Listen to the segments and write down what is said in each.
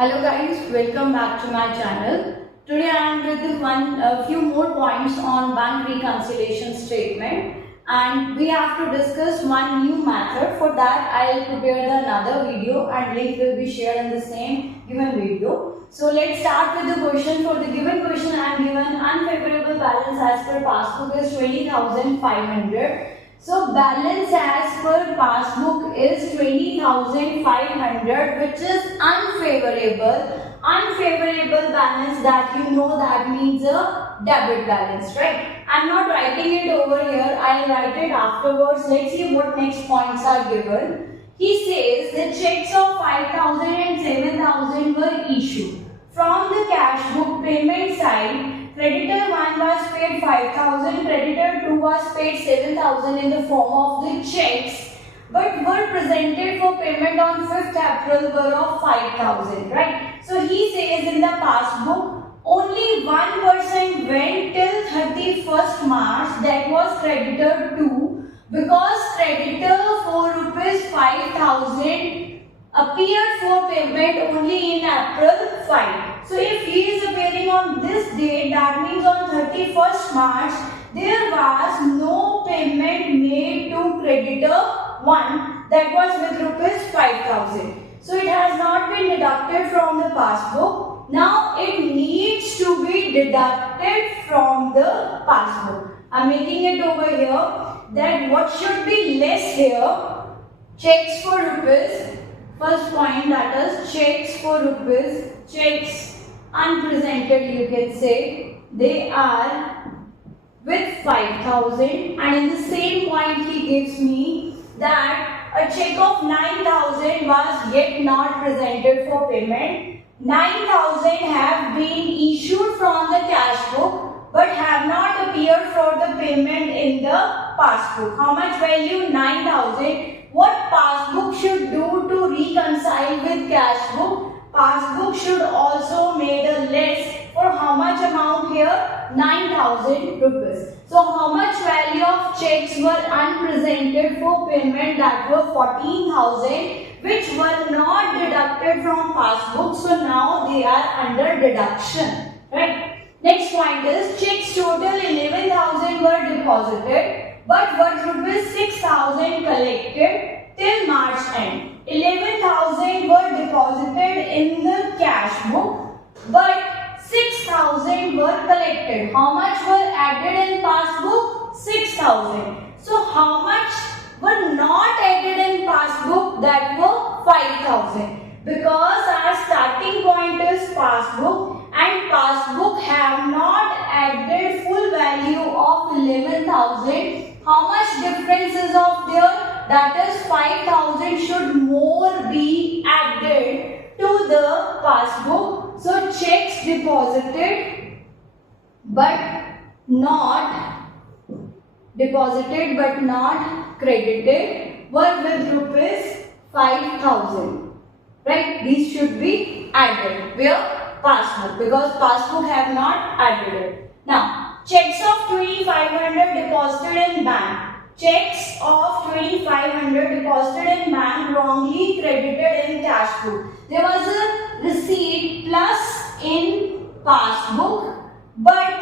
Hello guys, welcome back to my channel. Today I am with a few more points on bank reconciliation statement, and we have to discuss one new method. For that I will prepare another video and link will be shared in the same given video. So let's start with the question. For the given question I am given unfavorable balance as per passbook is 20,500. So balance as per passbook is 20,500, which is unfavorable. Unfavorable balance, that you know, that means a debit balance, right? I'm not writing it over here. I'll write it afterwards. Let's see what next points are given. He says the checks of 5,000 and 7,000 were issued. From the cash book payment side, creditor 1 was paid 5,000, creditor 2 was paid 7,000 in the form of the checks, but were presented for payment on 5th April were of 5,000, right? So he says in the passbook, only 1% went till 31st March, that was creditor 2, because creditor for rupees 5,000 appeared for payment only in April 5. So if he is appearing on this date, that means on 31st March, there was no payment made to creditor 1, that was with rupees 5,000. So it has not been deducted from the passbook. Now it needs to be deducted from the passbook. I am making it over here that what should be less here, checks for rupees. First point, that is checks for rupees, checks unpresented, you can say, they are with 5,000, and in the same point he gives me that a check of 9,000 was yet not presented for payment. 9,000 have been issued from the cash book but have not appeared for the payment in the passbook. How much value? 9,000. What passbook should do to reconcile with cash book? Passbook should also made a less for how much amount here? 9,000 rupees. So how much value of checks were unpresented for payment? That were 14,000, which were not deducted from passbook. So now they are under deduction, right? Next point is checks total 11,000 were deposited, but what rupees 6,000 collected till March end. 11,000 were deposited in the cash book, but 6,000 were collected. How much were added in passbook? 6,000. So how much were not added in passbook? That were 5,000. Because our starting point is passbook, and passbook have not added full value of 11,000. How much difference is of there? That is 5,000 should more be added to the passbook. So checks deposited but not credited were with rupees 5,000. Right? These should be added. Where? Passbook, because passbook have not added it. Now, checks of 2,500 deposited in bank. Checks of 2,500 deposited in bank wrongly credited in cash book. There was a receipt plus in passbook, but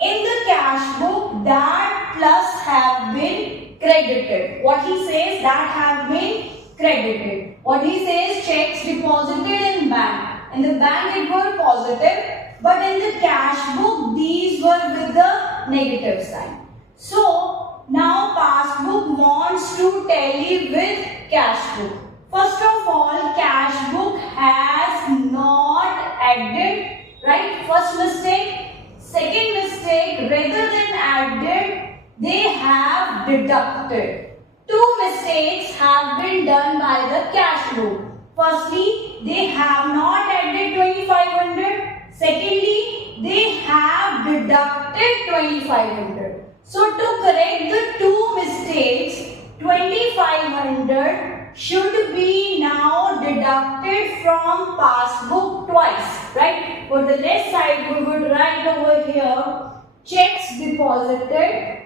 in the cash book that plus have been credited. What he says, that have been credited. What he says, checks deposited in bank. In the bank it were positive, but in the cash book these were with the negative sign. So now passbook wants to tally with cash book. First of all, cash book has not added, right? First mistake. Second mistake, rather than added, they have deducted. Two mistakes have been done by the cash book. Firstly, they have not added 2,500. Secondly, they have deducted 2,500. So to correct the two mistakes, 2,500 should be now deducted from passbook twice, right? For the left side, we would write over here, checks deposited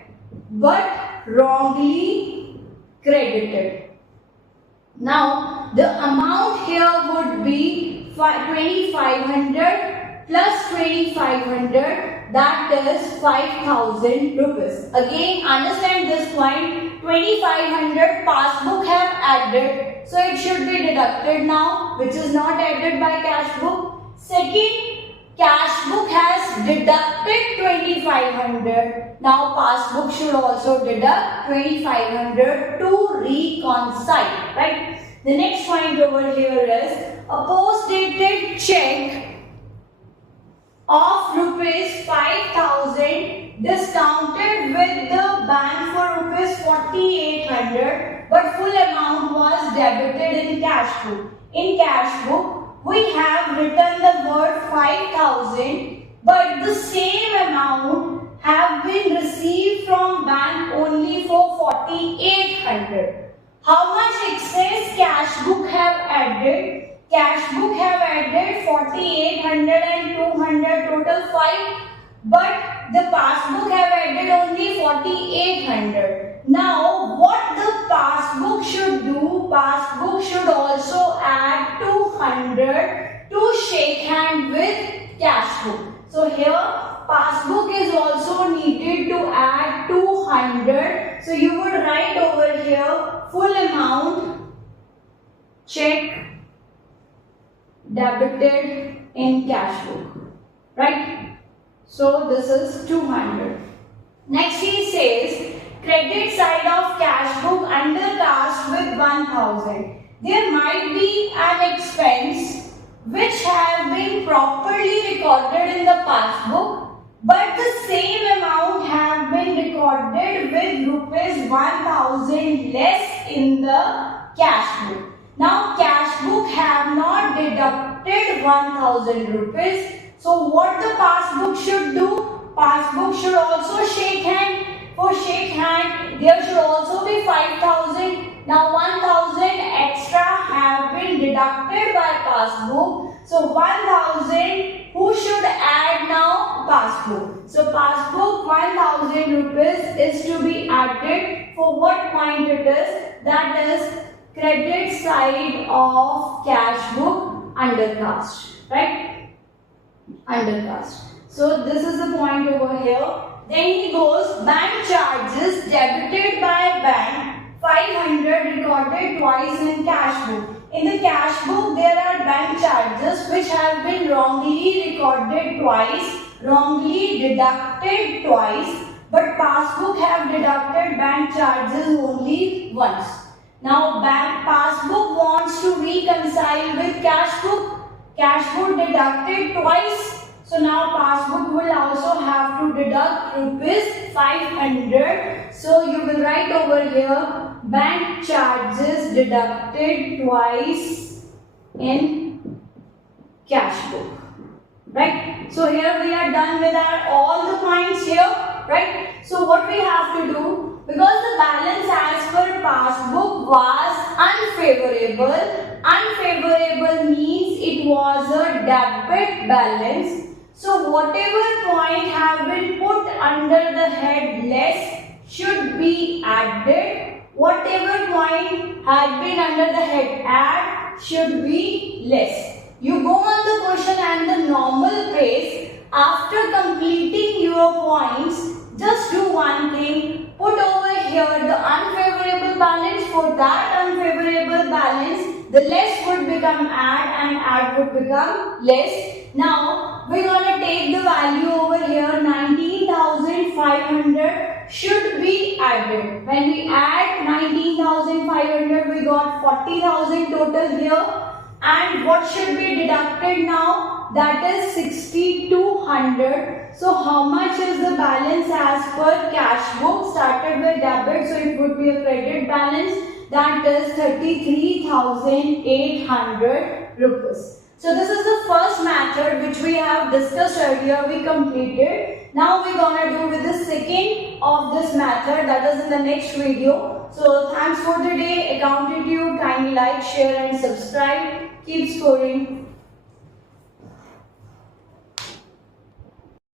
but wrongly credited. Now, the amount here would be 2500 plus 2500, that is 5000 rupees. Again, understand this point. 2500 passbook have added, so it should be deducted now, which is not added by cash book. Second, cash book has deducted 2500. Now passbook should also deduct 2500 to reconcile, right? The next point over here is a post-dated check of rupees 5000 discounted with the bank for rupees 4800, but full amount was debited in cash book. In cash book, we have written the word 5000, but the same amount have been received from bank only for 4800. How much excess cash book have added? Cash book have added 4800 and 200, total 5, but the passbook have added only 4800. Now what the passbook should do? Passbook should also add 200 to shake hand with cash book. So here passbook is also needed to add 200. So you would write over here full amount check debited in cash book, right? So this is 200. Next he says credit side of cash book undercast with 1000. There might be an expense which have been properly recorded in the passbook, but the same amount have been recorded with rupees 1000 less in the cash book. Now cash book have not deducted 1000 rupees. So what the passbook should do? Passbook should also shake hand. For shake hand, there should also be 5000. Now 1000 extra have been deducted by passbook. So 1000, who should add now? Passbook. So passbook 1000 rupees is to be added. For what point it is? That is credit side of cash book undercast, right? Undercast. So this is the point over here. Then he goes bank charges debited by bank 500 recorded twice in cash book. In the cash book there are bank charges which have been wrongly recorded twice, wrongly deducted twice, but passbook have deducted bank charges only once. Now bank passbook wants to reconcile with cash book. Cash book deducted twice. So now passbook will also have to deduct rupees 500. So you will write over here bank charges deducted twice in cash book. Right? So here we are done with all the points here. Right? So what we have to do? Because the balance as per passbook was unfavorable. Unfavorable means it was a debit balance. So whatever point have been put under the head less should be added. Whatever point had been under the head add should be less. You go on the question and the normal pace. After completing your points, just do one thing. Put over here the unfavorable balance. For that unfavorable balance, the less would become add and add would become less. Now, we're going to take the value over here. 19,500 should be added. When we add 19,500, we got 40,000 total here. And what should be deducted now? That is 6,200. So how much is the balance as per cash book? Started with debit, so it would be a credit balance. That is 33,800 rupees. So this is the first method which we have discussed earlier, we completed. Now we're gonna do with the second of this method, that is in the next video. So thanks for the day. Accountancy, kindly like, share and subscribe. Keep scoring.